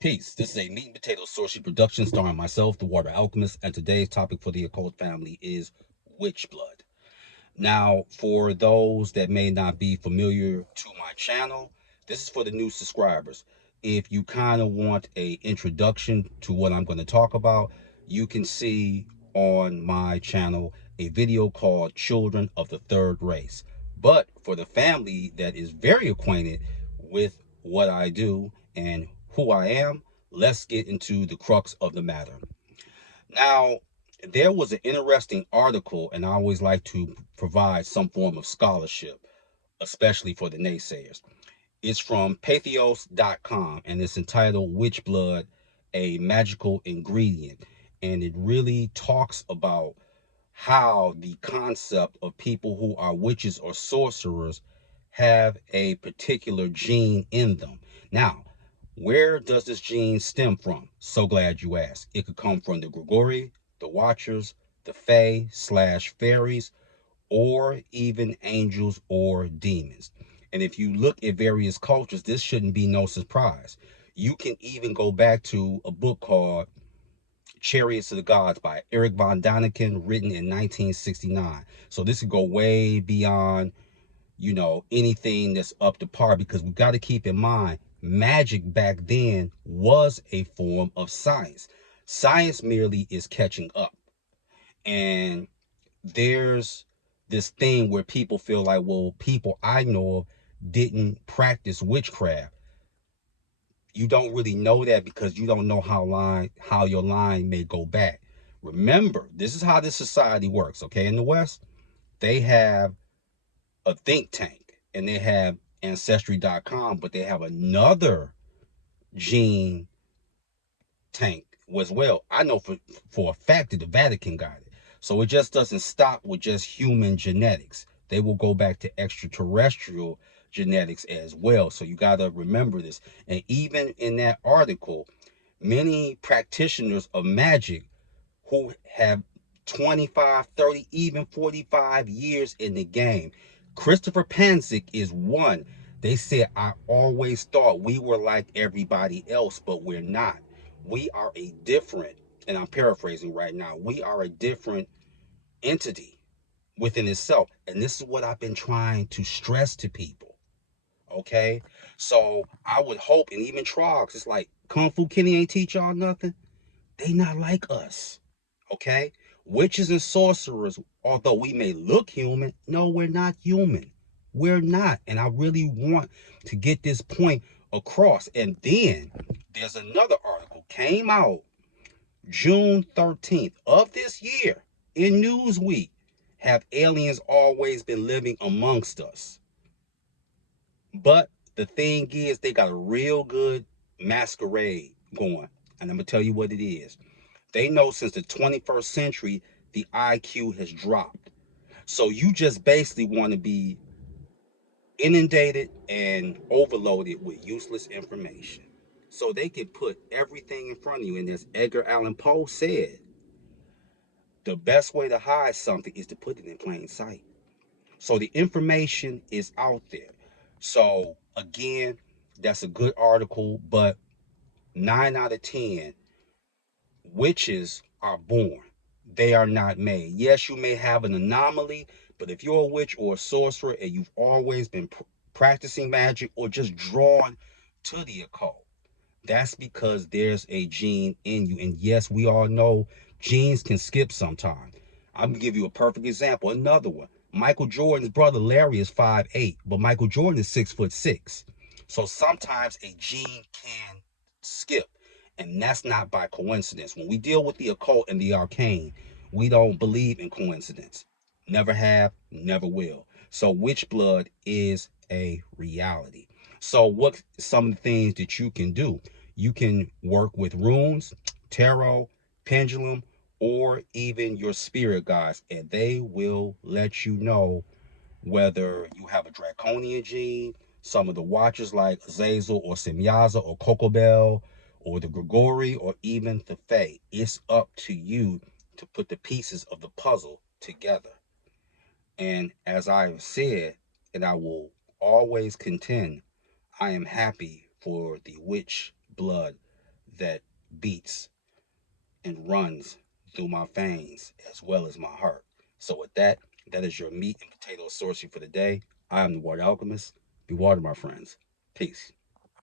Peace. This is a meat and potato sorcery production starring myself, the Water Alchemist, and today's topic for the occult family is Witchblood. Now, for those that may not be familiar to my channel, this is for the new subscribers. If you kind of want a introduction to what I'm going to talk about, you can see on my channel a video called Children of the Third Race. But for the family that is very acquainted with what I do and who I am, let's get into the crux of the matter. Now, there was an interesting article, and I always like to provide some form of scholarship, especially for the naysayers. It's from pathos.com, and it's entitled Witchblood, a Magical Ingredient. And it really talks about how the concept of people who are witches or sorcerers have a particular gene in them. Now, where does this gene stem from? So glad you asked. It could come from the Grigori, the Watchers, the Fae slash fairies, or even angels or demons. And if you look at various cultures, this shouldn't be no surprise. You can even go back to a book called Chariots of the Gods by Eric von Daniken, written in 1969. So this could go way beyond, anything that's up to par, because we got to keep in mind magic back then was a form of science. Science merely is catching up. And there's this thing where people feel like, well, people I know of didn't practice witchcraft. You don't really know that because you don't know how your line may go back. Remember, this is how this society works, okay? In the West, they have a think tank and they have ancestry.com, but they have another gene tank as well. I know for a fact that the Vatican got it. So it just doesn't stop with just human genetics. They will go back to extraterrestrial genetics as well. So you got to remember this. And even in that article, many practitioners of magic who have 25, 30, even 45 years in the game. Christopher Panzik is one. They said, I always thought we were like everybody else, but we're not. We are a different, and I'm paraphrasing right now, we are a different entity within itself. And this is what I've been trying to stress to people. Okay? So I would hope, and even Trogs, it's like Kung Fu Kenny ain't teach y'all nothing. They not like us. Okay? Witches and sorcerers, although we may look human, no, we're not human. We're not. And I really want to get this point across. And then there's another article came out June 13th of this year in Newsweek. Have aliens always been living amongst us? But the thing is, they got a real good masquerade going. And I'm going to tell you what it is. They know since the 21st century, the IQ has dropped. So you just basically want to be inundated and overloaded with useless information. So they can put everything in front of you. And as Edgar Allan Poe said, the best way to hide something is to put it in plain sight. So the information is out there. So again, that's a good article, but 9 out of 10 witches are born. They are not made. Yes, you may have an anomaly, but if you're a witch or a sorcerer and you've always been practicing magic or just drawn to the occult, that's because there's a gene in you. And yes, we all know genes can skip sometimes. I'm gonna give you a perfect example. Another one. Michael Jordan's brother Larry is 5'8", but Michael Jordan is 6'6". So sometimes a gene can skip, and that's not by coincidence. When we deal with the occult and the arcane, we don't believe in coincidence. Never have, never will. So witch blood is a reality. So what some of the things that you can do? You can work with runes, tarot, pendulum, or even your spirit guides, and they will let you know whether you have a draconian gene, some of the watchers like Azazel or Semyaza or Kokobel, or the Grigori, or even the Fae. It's up to you to put the pieces of the puzzle together. And as I have said, and I will always contend, I am happy for the witch blood that beats and runs through my veins as well as my heart. So with that, that is your meat and potato sorcery for the day. I am the Water Alchemist. Be water, my friends. Peace.